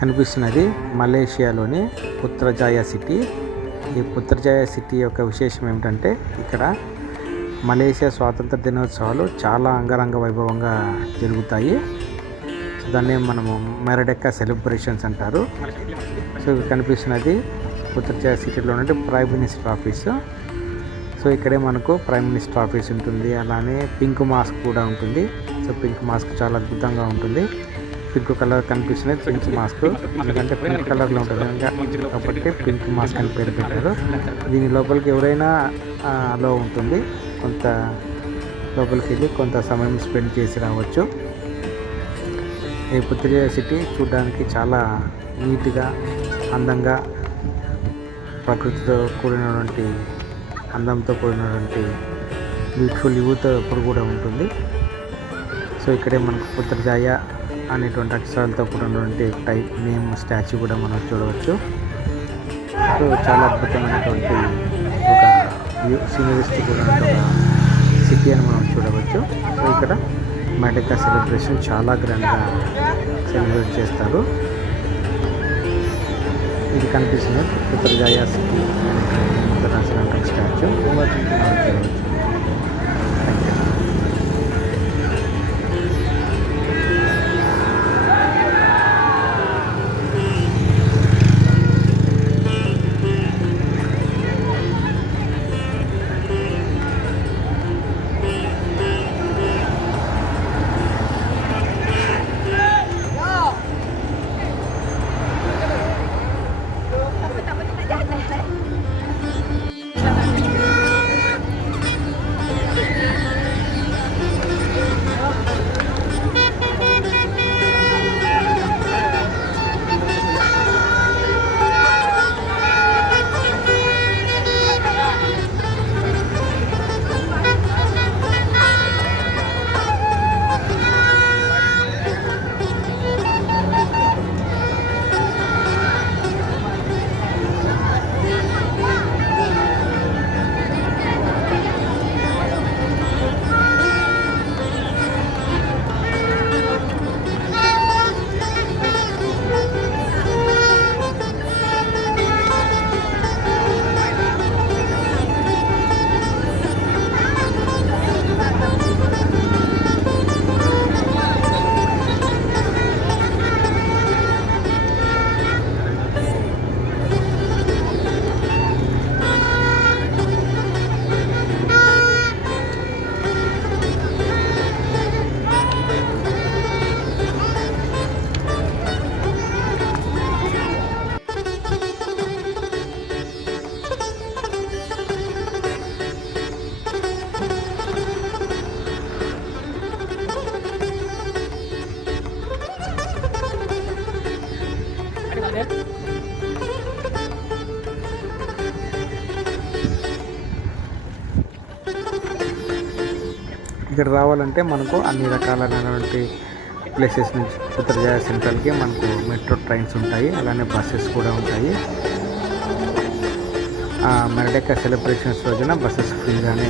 కనిపిస్తున్నది మలేషియాలోని పుత్రజాయ సిటీ. ఈ పుత్రజాయ సిటీ యొక్క విశేషం ఏమిటంటే ఇక్కడ మలేషియా స్వాతంత్ర దినోత్సవాలు చాలా అంగరంగ వైభవంగా జరుగుతాయి. సో దాన్ని మనము మెరడెక్కా సెలబ్రేషన్స్ అంటారు. సో ఇక్కడ కనిపిస్తున్నది పుత్రజాయ సిటీలో ఉన్నట్టు ప్రైమ్ మినిస్టర్ ఆఫీసు. సో ఇక్కడే మనకు ప్రైమ్ మినిస్టర్ ఆఫీస్ ఉంటుంది. అలానే పింక్ మాస్క్ కూడా ఉంటుంది. సో పింక్ మాస్క్ చాలా అద్భుతంగా ఉంటుంది. పింక్ కలర్ కనిపిస్తున్నది పింక్ మాస్క్, ఎందుకంటే పింక్ కలర్లో ఉంటుంది కాబట్టి పింక్ మాస్క్ అని పేరు పెట్టారు. దీని లోపలికి ఎవరైనా అలో ఉంటుంది. కొంత లోపలికి వెళ్ళి కొంత సమయం స్పెండ్ చేసి రావచ్చు. ఈ పుత్రజాయ సిటీ చూడడానికి చాలా నీట్గా, అందంగా, ప్రకృతితో కూడినటువంటి అందంతో కూడినటువంటి బ్యూటిఫుల్ యూత్ ఎప్పుడు కూడా ఉంటుంది. సో ఇక్కడే మనకు పుత్రజాయ అనేటువంటి అక్షరాలతో కూడినటువంటి టైప్ నేమ్ స్టాచ్యూ కూడా మనం చూడవచ్చు. సో చాలా అద్భుతమైనటువంటి ఒక సీనరిస్టిక్ కూడా ఒక సిటీ అని మనం చూడవచ్చు. సో ఇక్కడ మెరడెక్కా సెలబ్రేషన్ చాలా గ్రాండ్గా సెలబ్రేట్ చేస్తారు. ఇది కనిపిస్తుంది పుత్రజాయ సిటీ రాసినటువంటి స్టాచ్యూ చూడవచ్చు. ఇక్కడ రావాలంటే మనకు అన్ని రకాలైనటువంటి ప్లేసెస్ నుంచి పుత్రజాయ సెంట్రల్కి మనకు మెట్రో ట్రైన్స్ ఉంటాయి, అలానే బస్సెస్ కూడా ఉంటాయి. మెరడెక్కా సెలబ్రేషన్స్ రోజున బస్సెస్ ఫ్రీగానే